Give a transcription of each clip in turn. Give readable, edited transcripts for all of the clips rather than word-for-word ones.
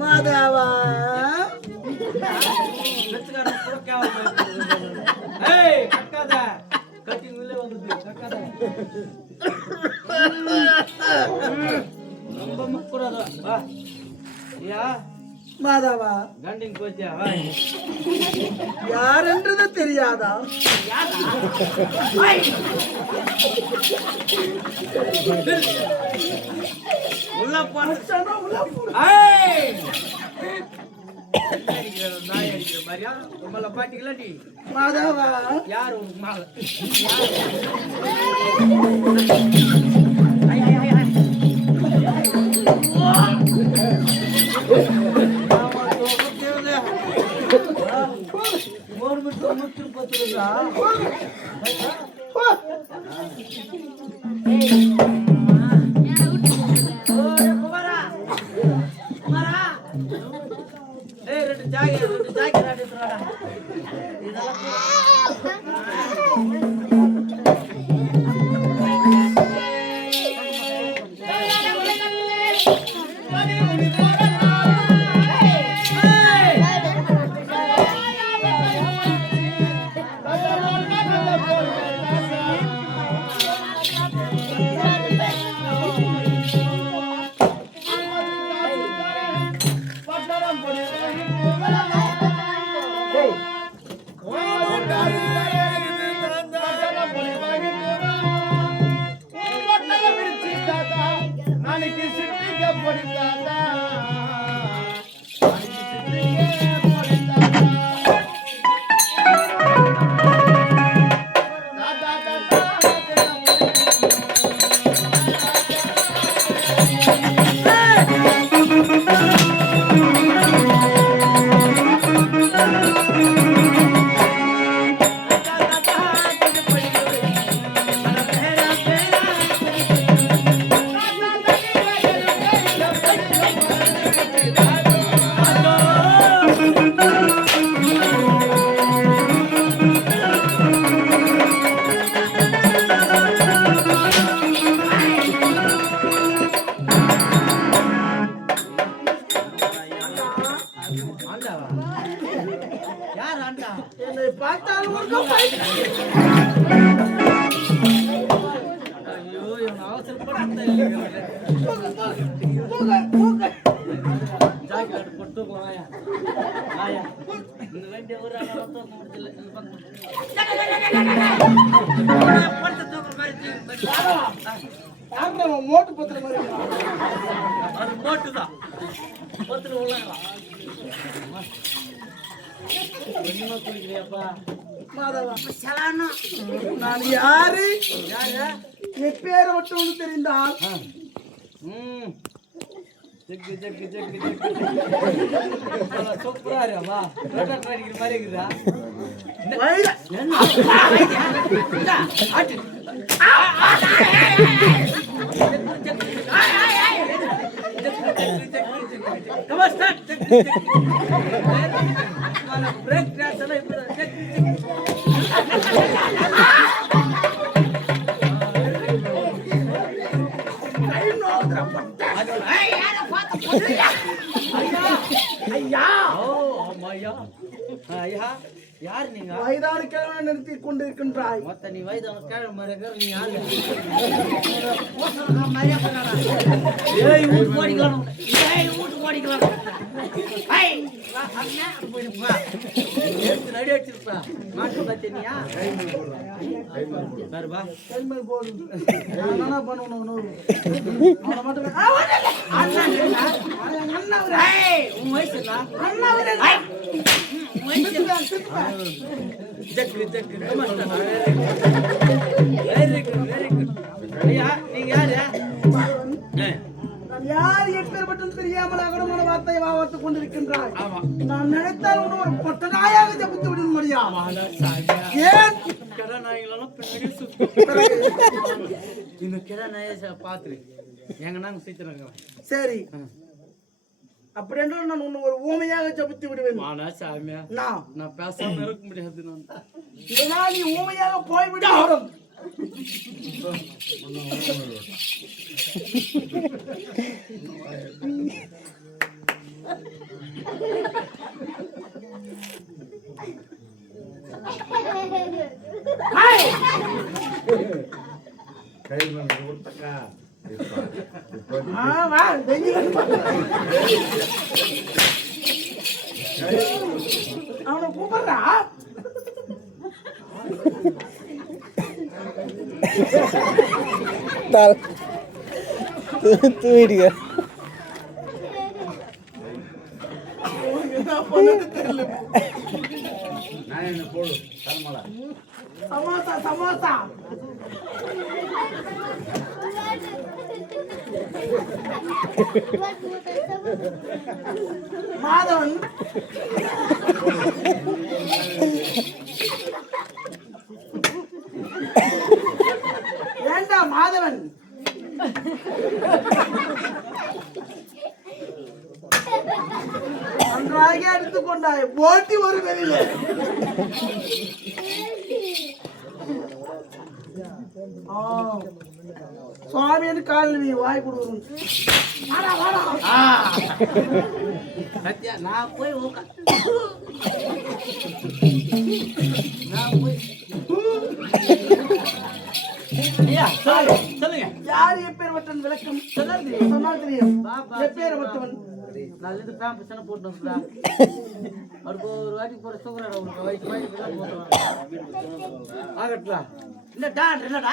மாதாவா மாதாவா யார் என்றது தெரியாதா? மாதாவா யாரு என்னை பார்த்தால் மோட்டு பத்திர மாதிரி மோட்டுதான் பத்திர உள்ளாங்களா நான் யாரு எப்பேர ஒன்று தெரிந்தால் சூப்பரா இருக்கா மாதிரி இருக்குதா ಬ್ರೇಕ್ ಡ್ಯಾನ್ಸ್ ಎಲ್ಲ ஐயா யாரு நீங்க? வயதான கிழவனை நிறுத்தி கொண்டிருக்கின்றாய். மொத்த நீ வயதான கேழ மாதிரி இருக்கிற நீ யாரு? ஏய் ஊட்டு போடிக்கலாம். ஏய் ஊட்டு போடிக்கலாம். ஏய் அண்ணா போயிடுப்பா. எடுத்து நடி அடிச்சிருப்பா. மாட்டு பச்சனியா? பாரு பா. கைமல் போடு. நான் என்ன பண்ணணும் நோரு. அவன மட்டும் அண்ணா அண்ணா ஏய் உன் வயசு என்ன? அண்ணா ஏய் ஜக்கு ஜக்கு வெரி குட் ஐயா நீங்க யாரு? நான் யார் எப்பேற்பட்டும் தெரியாமல் அகரமான வார்த்தையை வாவத்துக் கொண்டிருக்கின்றாய். ஆமா நான் நினைத்தால் உன்னை ஒரு பொட்டநாயாக ஜபித்து விட முடியாமா? ஏன் கடை நாய்களெல்லாம் பின்னாடி சுத்து இந்த கடை நாயை பாத்துரு எங்க நாங்க சுத்துறாங்க. சரி அப்படி என்றால் நான் உன்னை ஒரு ஊமையாக ஜபித்து விடுவேன். மானா சாமியா நான் பேசாம இருக்க முடியாது. நான் இதனால் நீ ஊமையாக போய்விட ஆகும். அவனை கூப்பிடுறா தூங்கிடுங்க. சமோசா சமோசா மாதவன் வேண்டாம் மாதவன் நன்றாக எடுத்துக்கொண்டாய் போட்டி ஒரு வெளியில சுவாமியின் காலில் நீ வாய் கொடுக்கணும். சத்யா நான் போய் நான் போய் சொல்லுங்க யார் எப்பேற்பட்டவன் விளக்கம் சொன்னால் தெரியும். எப்பேற்பட்டவன் நல்லது பேம்பு சன போட்டு வந்துடா அவருக்கு ஒரு வாட்டி போற சுகரா உனக்கு வயசு மாதிரி ஆகட்டா என்னடா என்னடா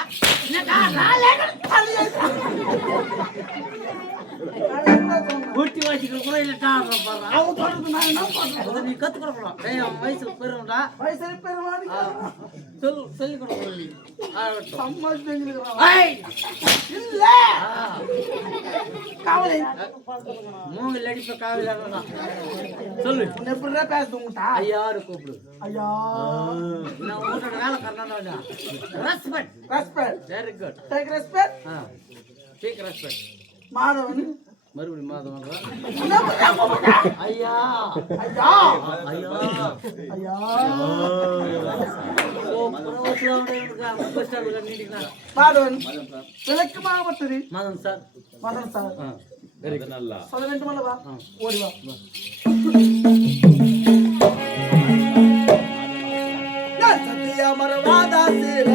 ஊட்டி வாசிக்கிற கூட இல்லட்டா அவன் சொல்றது நான் என்ன பண்றேன்? நீ கத்து கொடுக்கலாம். அவன் வயசுல பெருண்டா வயசு பெருமாடி சொல்லி கொடுக்கலாம். அம்மா செஞ்சிருக்கிறான். இல்ல காவலை மூங்கில் அடிப்ப காவில சொல்லு உன்னை எப்படிடா பேச தூங்கிட்டா? ஐயாரு கூப்பிடு. ஐயா நான் உன்னோட வேலை Karnataka respect respect very good take respect. Take respect. Madhavan மறுபடியும் மாதவன் ஐயா ஐயா ஐயா ஐயா ஐயா மாதவன் விளக்கமாகப்பட்டது. Madhavan sir Madhavan sir very நல்லா சொல்ல வேண்டுமல்லவா? ஓடி வா. சத்திய மரவாதா சேர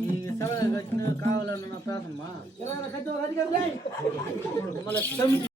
நீங்க செலவு காவலன்னு நான் பேசணுமா? கட்டு